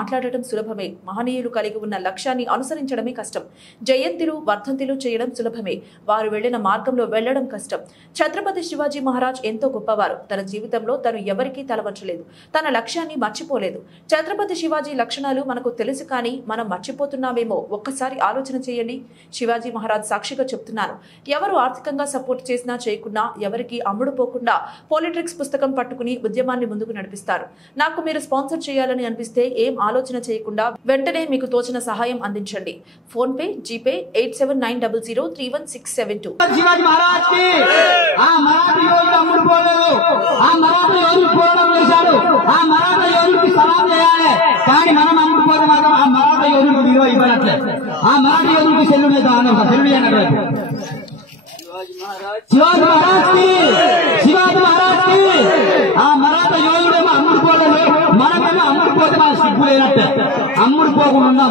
మాట్లాడటం సులభమే, మహనీయులు కలిగి ఉన్న లక్ష్యాన్ని అనుసరించడమే కష్టం. జయంతిలు వర్ధంతిలు చేయడం సులభమే, వారు వెళ్లిన మార్గంలో వెళ్లడం కష్టం. ఛత్రపతి శివాజీ మహారాజ్ ఎంతో గొప్పవారు. తన జీవితంలో తను ఎవరికీ తలవంచలేదు, తన లక్ష్యాన్ని మర్చిపోలేదు. ఛత్రపతి శివాజీ లక్షణాలు మనకు తెలుసు, కానీ మనం మర్చిపోతున్నామేమో. ఒక్కసారి ఆలోచన చేయండి. శివాజీ మహారాజ్ సాక్షిగా చెప్తున్నాను, ఎవరు ఆర్థికంగా సపోర్ట్ చేసినా చేయకున్నా, ఎవరికి అమ్ముడు పోకుండా పాలిటిక్స్ పుస్తకం పట్టుకుని ఉద్యమాన్ని ముందుకు నడిపిస్తారు. నాకు మీరు స్పాన్సర్ చేయాలని అనిపిస్తే ఏం ఆలోచన చేయకుండా వెంటనే మీకు తోచిన సహాయం అందించండి. Phone pay, GPay 8790031672. Shivaji Maharaj కి ఆ మరాఠీ యోధుడు అమ్ముడు పోలేదు, ఆ మరాఠీ యోధుడు పోవడం చేశాడు, ఆ మరాఠా యోధుడికి సలాం చేయాలి. కానీ మనం అమ్ముడు పోతే మాత్రం ఆ మరాఠా యోధుడికి విలువ ఇవ్వనట్లే. ఆ మరాఠీ యోధుడికి సెల్లు మీద సెల్లు శివాజీ మహారాజ్ కి ఆ మరాఠా యోధుడేమో అమ్ముడు పోలేదు, మనమేమో అమ్ముడు పోతే మన సిగ్గు లేనట్టే. అమ్ముడు పోకుండా